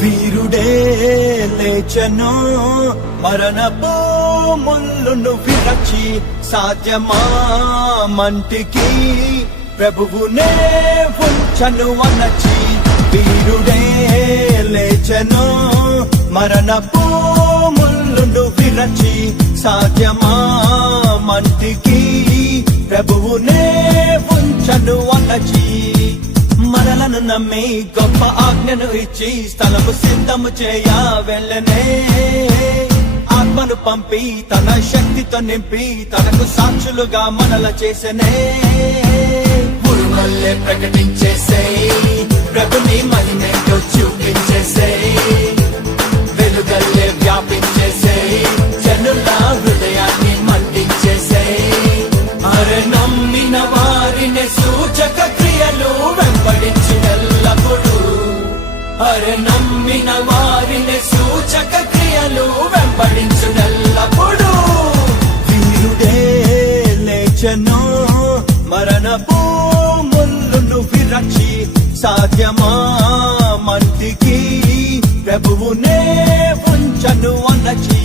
వీరుడే లేచెను మరణపు ముళ్ళును విరచి సాధ్యమా మంటికి ప్రభువునే ఉంచను అనచి వీరుడే లేచెను మరణపు ముళ్ళును విరచి సాధ్యమా మంటికి ప్రభువునే ఉంచను అనచి మనలను నమ్మి గొప్ప ఆజ్ఞను ఇచ్చి స్థలము సిద్ధము చేయ వెళ్ళనే ఆత్మను పంపి తన శక్తితో నింపి తనకు సాక్షులుగా మనల చేసనే ఉరుమల్లే ప్రకటించేసే ప్రభుని మహిమేంటో చూపించేసే వెలుగల్లే వ్యాపించేసే జనుల హృదయాన్ని మండించేసే అరే నమ్మిన వారిని సూచక క్రియలు వెంబడించినెల్లప్పుడు అరే నమ్మిన వారిని సూచక క్రియలు వెంబడించినెల్లప్పుడు వీరుడే లేచెను మరణపు ముళ్ళును విరచి సాధ్యమా మంటికి ప్రభువునే ఉంచను అనచి